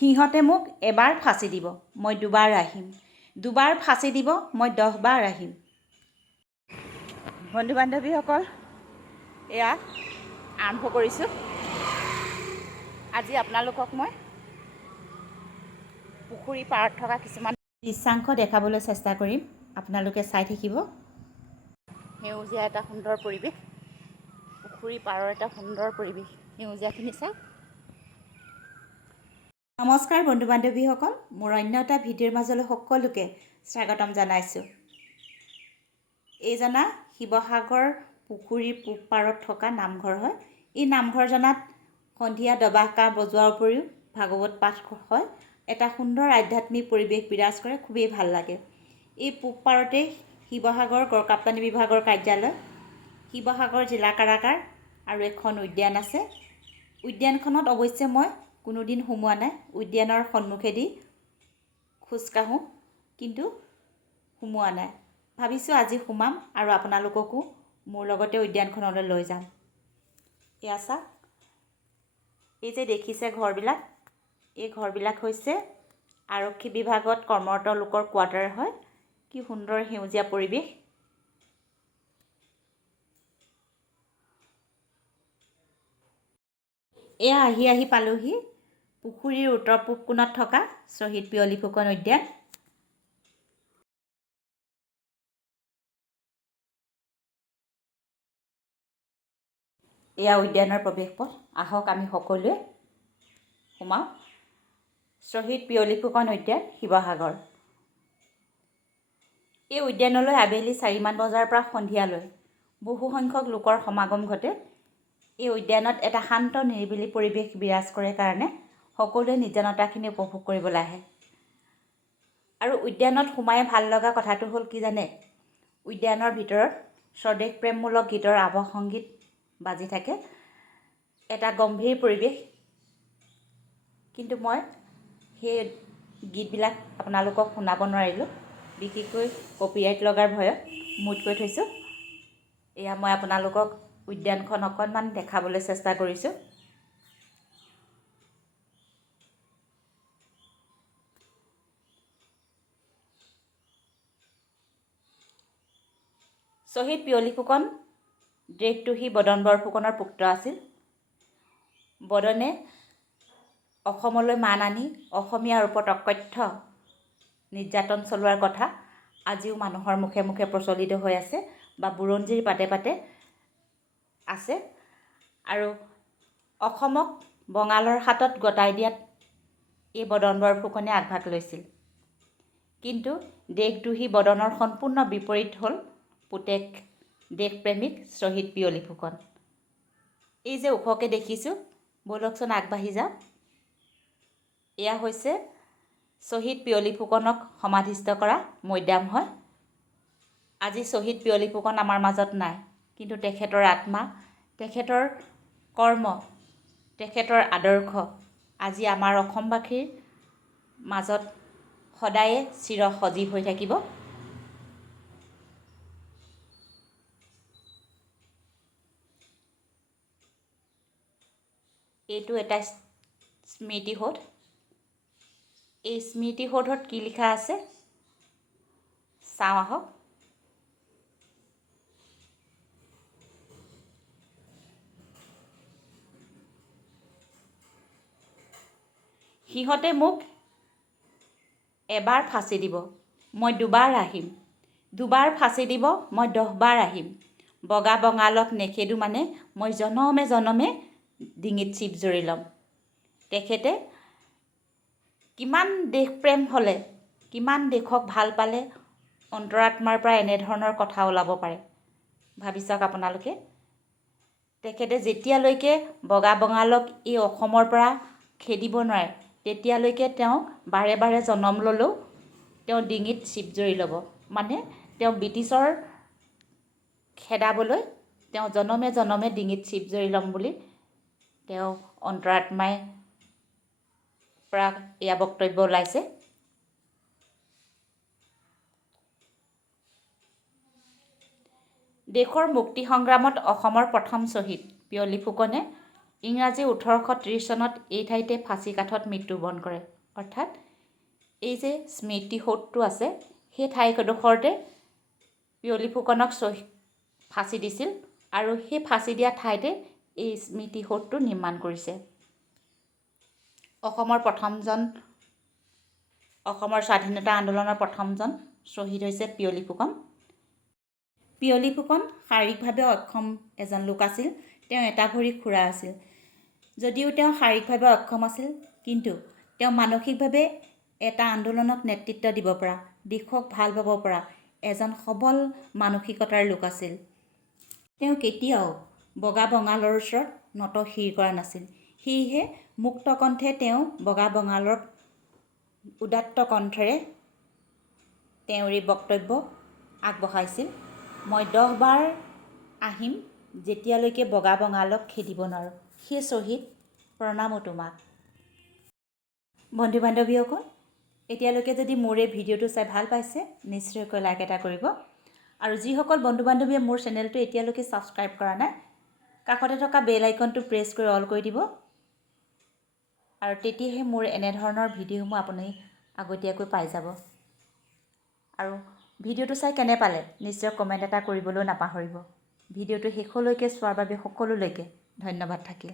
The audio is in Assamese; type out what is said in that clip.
সিহঁতে মোক এবাৰ ফাঁচি দিব, মই দুবাৰ আহিম। দুবাৰ ফাঁচি দিব, মই 10 বাৰ আহিম। বন্ধু বান্ধৱীসকল, এয়া আৰম্ভ কৰিছোঁ। আজি আপোনালোকক মই পুখুৰী পাৰত থকা কিছুমান দৃশ্যাংশ দেখাবলৈ চেষ্টা কৰিম। আপোনালোকে চাই থাকিব। সেউজীয়া এটা সুন্দৰ পৰিৱেশ, পুখুৰী পাৰৰ এটা সুন্দৰ পৰিৱেশ, সেউজীয়াখিনি চাওক। নমস্কাৰ বন্ধু বান্ধৱীসকল, মোৰ অন্য এটা ভিডিঅ'ৰ মাজলৈ সকলোকে স্বাগতম জনাইছোঁ। এইজনা শিৱসাগৰ পুখুৰীৰ পূব পাৰত থকা নামঘৰ হয়। এই নামঘৰজনাত সন্ধিয়া দবাকা বজোৱাৰ উপৰিও ভাগৱত পাঠ হয়। এটা সুন্দৰ আধ্যাত্মিক পৰিৱেশ বিৰাজ কৰে, খুবেই ভাল লাগে। এই পূব পাৰতেই শিৱসাগৰ গড়কাপ্তানি বিভাগৰ কাৰ্যালয়, শিৱসাগৰ জিলা কাৰাগাৰ আৰু এখন উদ্যান আছে। উদ্যানখনত অৱশ্যে মই কোনোদিন সোমোৱা নাই। উদ্যানৰ সন্মুখেদি খোজকাঢ়োঁ, কিন্তু সোমোৱা নাই। ভাবিছোঁ আজি সোমাম আৰু আপোনালোককো মোৰ লগতে উদ্যানখনলৈ লৈ যাম। এয়া চাওক, এই যে দেখিছে ঘৰবিলাক, এই ঘৰবিলাক হৈছে আৰক্ষী বিভাগত কৰ্মৰত লোকৰ কোৱাৰ্টাৰ হয়। কি সুন্দৰ সেউজীয়া পৰিৱেশ। এয়া আহি পালোহি পুখুৰীৰ উত্তৰ পূব কোণত থকা শ্বহীদ পিয়লি ফুকন উদ্যান। এয়া উদ্যানৰ প্ৰৱেশ পথ। আহক আমি সকলোৱে সোমাওঁ। শ্বহীদ পিয়লি ফুকন উদ্যান, শিৱসাগৰ। এই উদ্যানলৈ আবেলি 4মান বজাৰ পৰা সন্ধিয়ালৈ বহু সংখ্যক লোকৰ সমাগম ঘটে। এই উদ্যানত এটা শান্ত নিৰিবিলি পৰিৱেশ বিৰাজ কৰে কাৰণে সকলোৱে নিৰ্জনতাখিনি উপভোগ কৰিবলৈ আহে। আৰু উদ্যানত সোমাই ভাল লগা কথাটো হ'ল কি জানে? উদ্যানৰ ভিতৰত স্বদেশ প্ৰেমমূলক গীতৰ আৱহ সংগীত বাজি থাকে। এটা গম্ভীৰ পৰিৱেশ। কিন্তু মই সেই গীতবিলাক আপোনালোকক শুনাব নোৱাৰিলোঁ, বিশেষকৈ কপিৰাইট লগাৰ ভয়ত মিউট কৰি থৈছোঁ। এয়া মই আপোনালোকক উদ্যানখন অকণমান দেখাবলৈ চেষ্টা কৰিছোঁ। শ্বহীদ পিয়লি ফুকন দেশদ্ৰোহী বদন বৰফুকনৰ পুত্ৰ আছিল। বদনে অসমলৈ মান আনি অসমীয়াৰ ওপৰত অকথ্য নিৰ্যাতন চলোৱাৰ কথা আজিও মানুহৰ মুখে মুখে প্ৰচলিত হৈ আছে বা বুৰঞ্জীৰ পাতে পাতে আছে। আৰু অসমক বঙালৰ হাতত গতাই দিয়াত এই বদন বৰফুকনে আগভাগ লৈছিল। কিন্তু দেশদ্ৰোহী বদনৰ সম্পূৰ্ণ বিপৰীত হ'ল পুতেক দেশপ্ৰেমিক শ্বহীদ পিয়লি ফুকন। এই যে ওখকৈ দেখিছোঁ, ব'লকচোন আগবাঢ়ি যাওঁ। এয়া হৈছে শ্বহীদ পিয়লি ফুকনক সমাধিস্থ কৰা মৈদাম হয়। আজি শ্বহীদ পিয়লি ফুকন আমাৰ মাজত নাই, কিন্তু তেখেতৰ আত্মা, তেখেতৰ কৰ্ম, তেখেতৰ আদৰ্শ আজি আমাৰ অসমবাসীৰ মাজত সদায়ে চিৰ সজীৱ হৈ থাকিব। এইটো এটা স্মৃতিসৌধ। এই স্মৃতিসৌধত কি লিখা আছে চাওঁ আহক। সিহঁতে মোক এবাৰ ফাঁচি দিব, মই দুবাৰ আহিম। দুবাৰ ফাঁচি দিব, মই 10 বাৰ আহিম। বগা বঙালক নেখেদো মানে মই জনমে জনমে ডিঙিত চিপ জৰি ল'ম। তেখেতে কিমান দেশপ্ৰেম হ'লে, কিমান দেশক ভাল পালে অন্তৰাত্মাৰ পৰা এনেধৰণৰ কথা ওলাব পাৰে ভাবি চাওক আপোনালোকে। তেখেতে যেতিয়ালৈকে বগা বঙালক এই অসমৰ পৰা খেদিব নোৱাৰে, তেতিয়ালৈকে তেওঁক বাৰে বাৰে জনম ল'লেও তেওঁ ডিঙিত চিপ জৰি ল'ব। মানে তেওঁ ব্ৰিটিছৰ খেদাবলৈ তেওঁ জনমে জনমে ডিঙিত চিপ জৰি ল'ম বুলি তেওঁ অন্তৰাত্মাই পৰা এয়া বক্তব্য ওলাইছে। দেশৰ মুক্তি সংগ্ৰামত অসমৰ প্ৰথম শ্বহীদ পিয়লি ফুকনে ইংৰাজী 1830 চনত এই ঠাইতে ফাঁচী কাঠত মৃত্যুবৰণ কৰে। অৰ্থাৎ এই যে স্মৃতিসৌধটো আছে সেই ঠাইডোখৰতে পিয়লি ফুকনক ফাঁচী দিছিল আৰু সেই ফাঁচী দিয়া ঠাইতে এই স্মৃতিসৌধটো নিৰ্মাণ কৰিছে। অসমৰ স্বাধীনতা আন্দোলনৰ প্ৰথমজন শ্বহীদ হৈছে পিয়লি ফুকন। পিয়লি ফুকন শাৰীৰিকভাৱে অক্ষম এজন লোক আছিল। তেওঁ এটা ভৰি খোৰা আছিল। যদিও তেওঁ শাৰীৰিকভাৱে অক্ষম আছিল, কিন্তু তেওঁ মানসিকভাৱে এটা আন্দোলনক নেতৃত্ব দিব পৰা, দেশক ভাল পাব পৰা এজন সবল মানসিকতাৰ লোক আছিল। তেওঁ কেতিয়াও বগা বঙালৰ ওচৰত নত শিৰ কৰা নাছিল। সেয়েহে মুক্ত কণ্ঠে তেওঁ বগা বঙালক উদাত্ত কণ্ঠেৰে তেওঁৰ এই বক্তব্য আগবঢ়াইছিল। মই 10 বাৰ আহিম যেতিয়ালৈকে বগা বঙালক খেদিব নোৱাৰোঁ। সেই শ্বহীদ প্ৰণামো তোমাক। বন্ধু বান্ধৱীসকল, এতিয়ালৈকে যদি মোৰ এই ভিডিঅ'টো চাই ভাল পাইছে নিশ্চয়কৈ লাইক এটা কৰিব। আৰু যিসকল বন্ধু বান্ধৱীয়ে মোৰ চেনেলটো এতিয়ালৈকে ছাবস্ক্ৰাইব কৰা নাই, কাষতে থকা বেল আইকনটো প্ৰেছ কৰি অল কৰি দিব। আৰু তেতিয়াহে মোৰ এনেধৰণৰ ভিডিঅ'সমূহ আপুনি আগতীয়াকৈ পাই যাব। আৰু ভিডিঅ'টো চাই কেনে পালে নিশ্চয় কমেণ্ট এটা কৰিবলৈও নাপাহৰিব। ভিডিঅ'টো শেষলৈকে চোৱাৰ বাবে সকলোলৈকে ধন্যবাদ থাকিল।